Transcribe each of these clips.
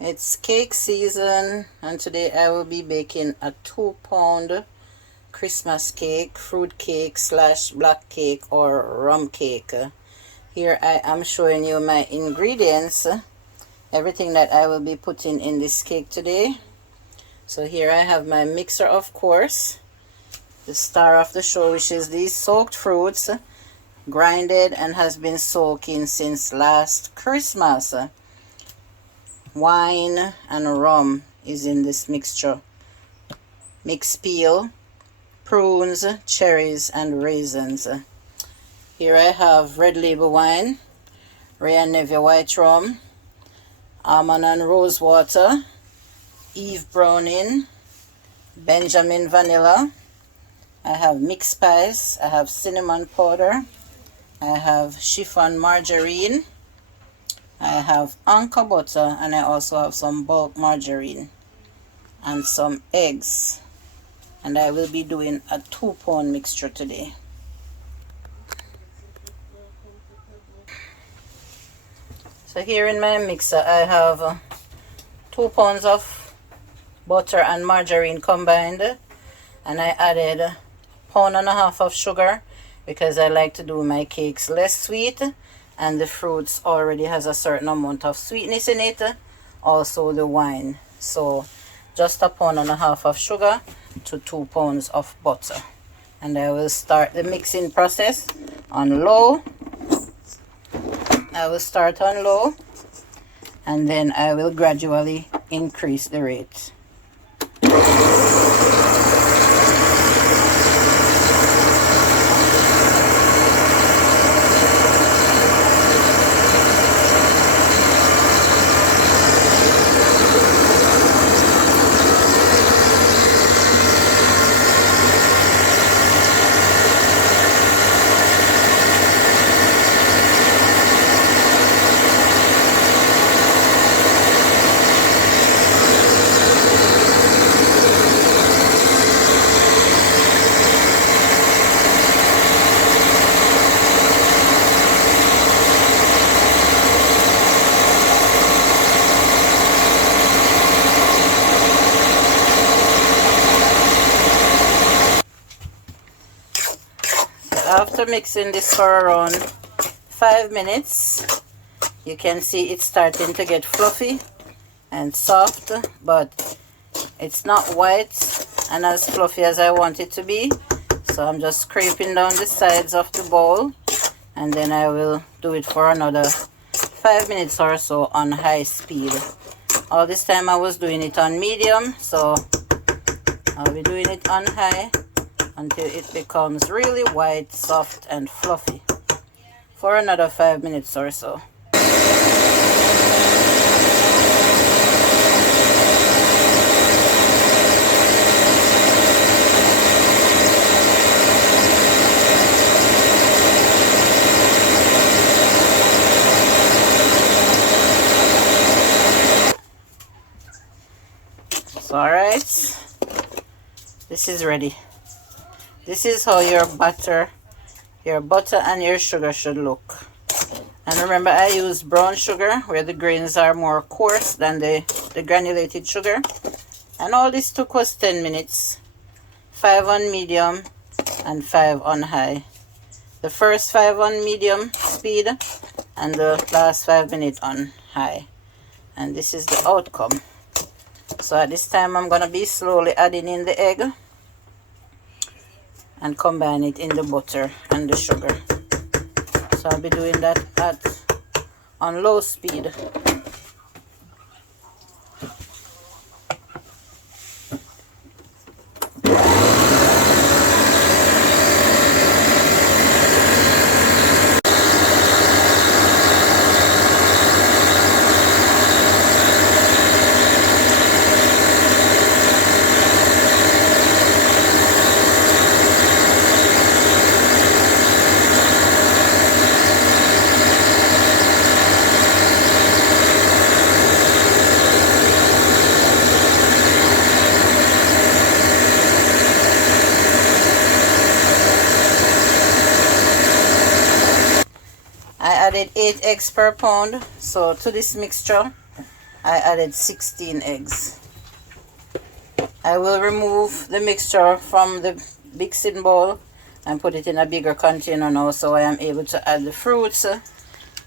It's cake season, and today I will be baking a 2-pound Christmas cake, fruit cake slash black cake or rum cake. Here I am showing you my ingredients, everything that I will be putting in this cake today. So here I have my mixer, of course, the star of the show, which is these soaked fruits, grinded and has been soaking since last Christmas. Wine and rum is in this mixture. Mixed peel, prunes, cherries, and raisins. Here I have red label wine, Ray and Nevia white rum, almond and rose water, Eve browning, Benjamin vanilla. I have mixed spice, I have cinnamon powder, I have chiffon margarine, I have anchor butter, and I also have some bulk margarine and some eggs. And I will be doing a 2-pound mixture today. So here in my mixer I have 2 pounds of butter and margarine combined, and I added 1.5 pounds of sugar because I like to do my cakes less sweet, and the fruits already has a certain amount of sweetness in it, also the wine. So just 1.5 pounds of sugar to 2 pounds of butter. And I will start the mixing process on low. I will start on low, and then I will gradually increase the rate. After mixing this for around 5 minutes, you can see it's starting to get fluffy and soft, but it's not white and as fluffy as I want it to be. So I'm just scraping down the sides of the bowl, and then I will do it for another 5 minutes or so on high speed. All this time I was doing it on medium, so I'll be doing it on high until it becomes really white, soft, and fluffy for another 5 minutes or so. So, alright, this is ready. This is how your butter and your sugar should look. And remember, I use brown sugar where the grains are more coarse than the granulated sugar. And all this took us 10 minutes. 5 on medium and 5 on high. The first 5 on medium speed and the last 5 minutes on high. And this is the outcome. So at this time I'm going to be slowly adding in the egg and combine it in the butter and the sugar. So I'll be doing that on low speed. I added 8 eggs per pound. So to this mixture I added 16 eggs. I will remove the mixture from the mixing bowl and put it in a bigger container now, so I am able to add the fruits,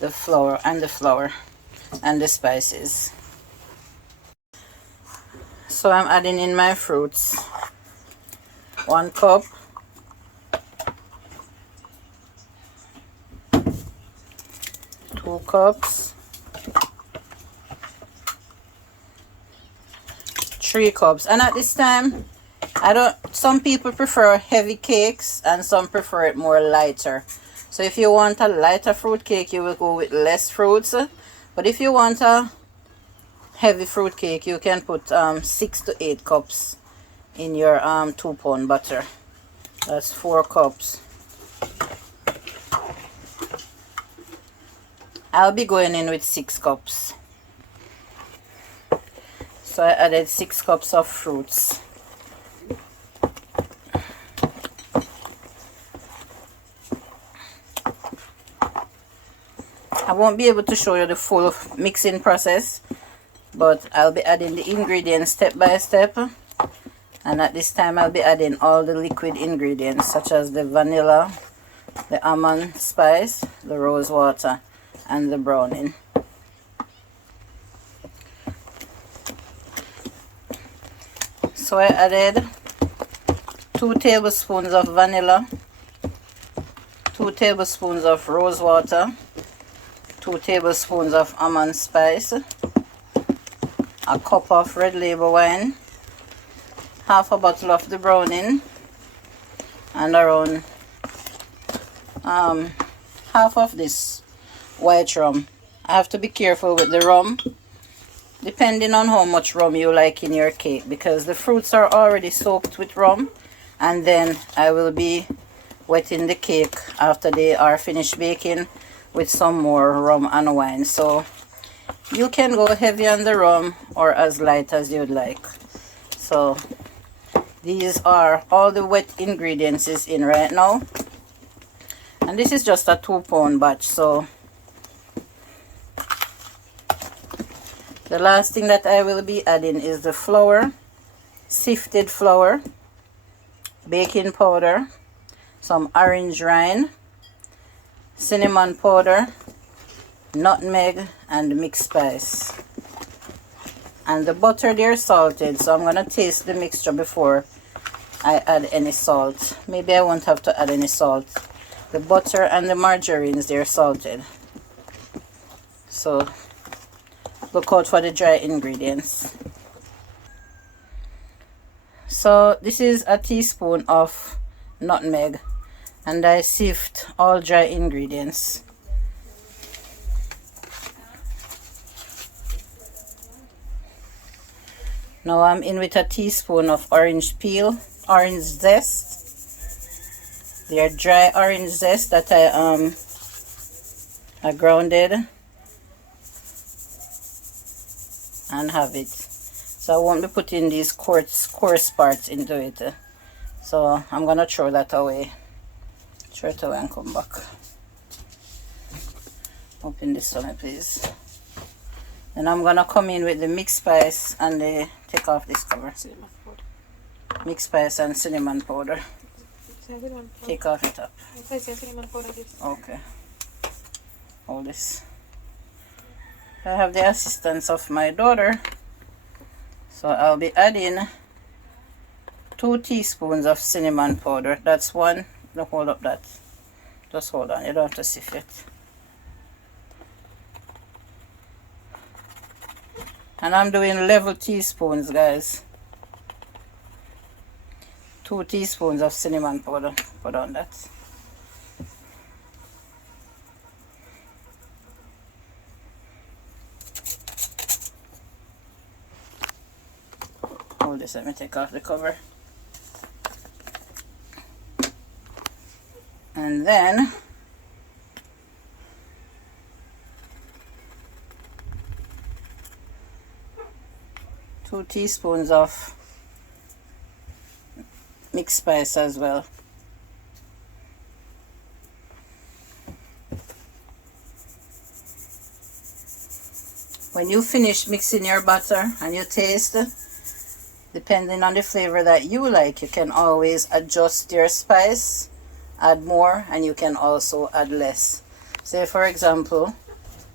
the flour and the spices. So I'm adding in my fruits. 1 cup, 2 cups, 3 cups. And at this time, some people prefer heavy cakes and some prefer it more lighter. So if you want a lighter fruit cake, you will go with less fruits. But if you want a heavy fruit cake, you can put 6 to 8 cups in your 2-pound butter. That's 4 cups. I'll be going in with 6 cups. So I added 6 cups of fruits. I won't be able to show you the full mixing process, but I'll be adding the ingredients step by step. And at this time I'll be adding all the liquid ingredients such as the vanilla, the almond spice, the rose water, and the browning. So I added 2 tablespoons of vanilla, 2 tablespoons of rose water, 2 tablespoons of almond spice, a cup of red label wine, half a bottle of the browning, and around half of this white rum. I have to be careful with the rum, depending on how much rum you like in your cake, because the fruits are already soaked with rum, and then I will be wetting the cake after they are finished baking with some more rum and wine. So you can go heavy on the rum or as light as you'd like. So these are all the wet ingredients is in right now, and this is just a 2-pound batch. So the last thing that I will be adding is the flour, sifted flour, baking powder, some orange rind, cinnamon powder, nutmeg, and mixed spice. And the butter there salted, so I'm going to taste the mixture before I add any salt. Maybe I won't have to add any salt. The butter and the margarines, they're salted. So look out for the dry ingredients. So this is a teaspoon of nutmeg, and I sift all dry ingredients. Now I'm in with a teaspoon of orange peel, orange zest. They are dry orange zest that I grounded and have it. So I won't be putting these coarse parts into it. So I'm gonna throw that away. Throw it away and come back. Open this for me, please. Then I'm gonna come in with the mixed spice and the take off this cover. Mixed spice and cinnamon powder. Take off the top. Okay. Hold this. I have the assistance of my daughter, so I'll be adding 2 teaspoons of cinnamon powder. That's one. Don't hold up that. Just hold on. You don't have to sift it. And I'm doing level teaspoons, guys. 2 teaspoons of cinnamon powder. Put on that. Hold this, let me take off the cover. And then two teaspoons of mixed spice as well. when you finish mixing your butter and you taste, depending on the flavor that you like, you can always adjust your spice, add more, and you can also add less. Say for example,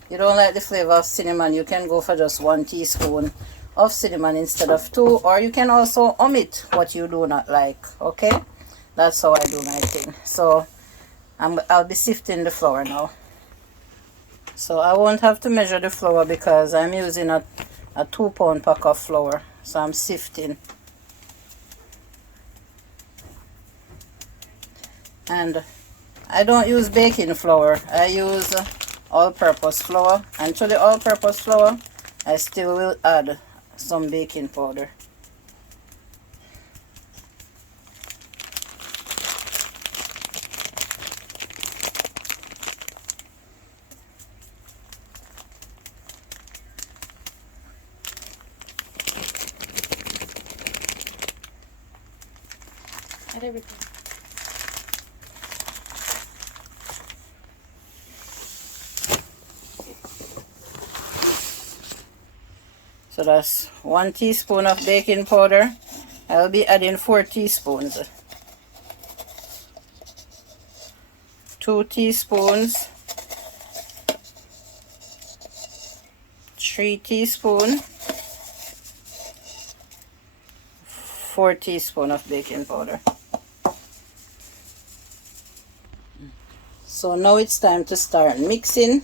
you don't like the flavor of cinnamon, you can go for just 1 teaspoon of cinnamon instead of 2, or you can also omit what you do not like. Okay, that's how I do my thing. So I'll be sifting the flour now. So I won't have to measure the flour because I'm using a 2-pound pack of flour. So I'm sifting. And I don't use baking flour. I use all-purpose flour. And to the all-purpose flour, I still will add some baking powder. Add everything. So that's 1 teaspoon of baking powder. I'll be adding 4 teaspoons. 2 teaspoons. 3 teaspoons. 4 teaspoons of baking powder. So now it's time to start mixing,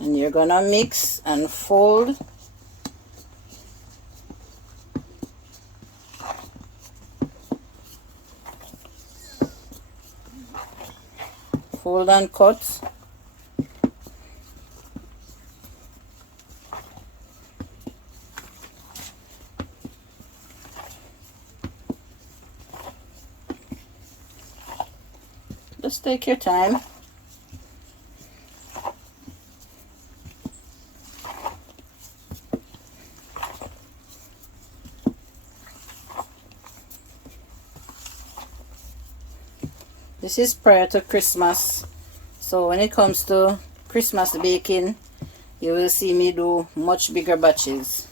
and you're gonna mix and fold. Fold and cut. Just take your time. This is prior to Christmas, so when it comes to Christmas baking, you will see me do much bigger batches.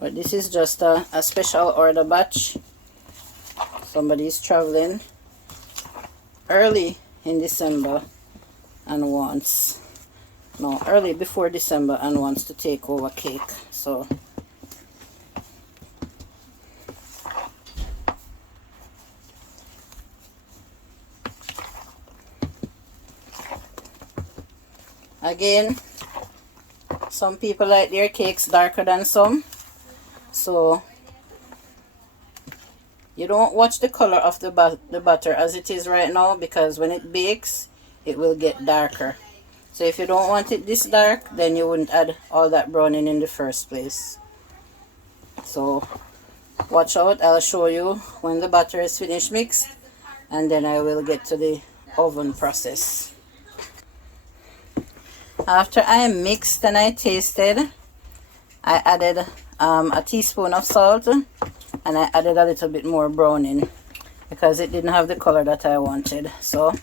But this is just a special order batch. Somebody is traveling early in December and wants, no, early before December and wants to take over cake. So again, some people like their cakes darker than some, so you don't watch the color of the butter as it is right now, because when it bakes it will get darker. So if you don't want it this dark, then you wouldn't add all that browning in the first place. So watch out. I'll show you when the butter is finished mixed, and then I will get to the oven process. After I mixed and I tasted, I added a teaspoon of salt, and I added a little bit more browning because it didn't have the color that I wanted. So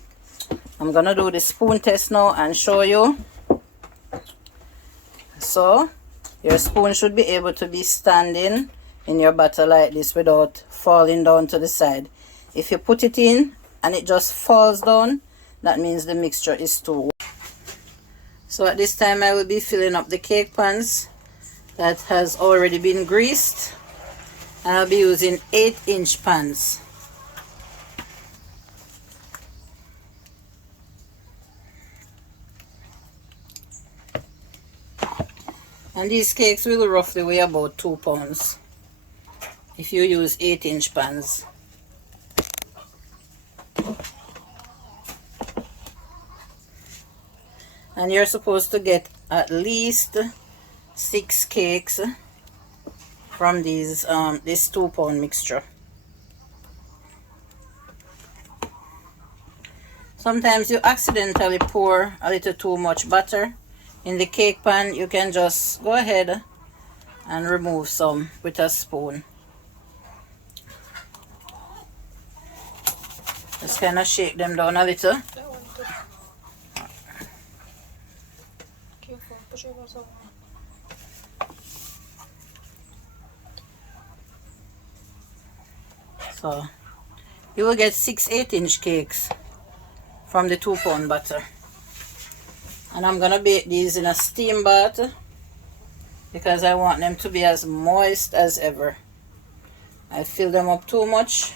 I'm gonna do the spoon test now and show you. So your spoon should be able to be standing in your butter like this without falling down to the side. If you put it in and it just falls down, that means the mixture is too. So at this time I will be filling up the cake pans that has already been greased, and I'll be using 8-inch pans. And these cakes will roughly weigh about 2 pounds if you use 8-inch pans. And you're supposed to get at least 6 cakes from these this 2-pound mixture. Sometimes you accidentally pour a little too much butter in the cake pan. You can just go ahead and remove some with a spoon. Just kind of shake them down a little. So you will get 6 8-inch cakes from the 2-pound batter. And I'm gonna bake these in a steam bath because I want them to be as moist as ever. I fill them up too much,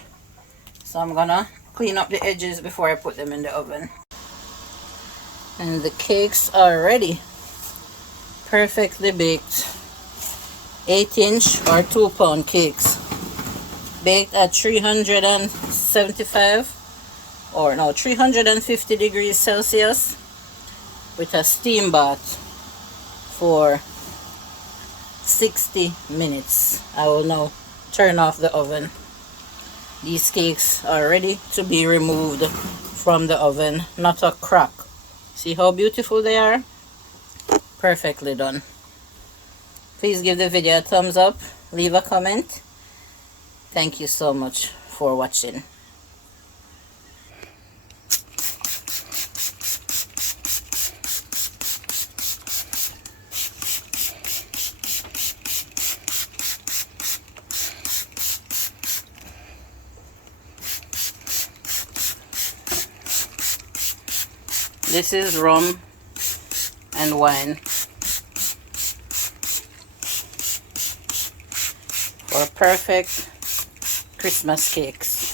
so I'm gonna clean up the edges before I put them in the oven. And the cakes are ready, perfectly baked. 8-inch or 2-pound cakes, baked at 350 degrees Celsius with a steam bath for 60 minutes. I will now turn off the oven. These cakes are ready to be removed from the oven, not a crack. See how beautiful they are? Perfectly done. Please give the video a thumbs up, leave a comment. Thank you so much for watching. This is rum and wine for perfect Christmas cakes.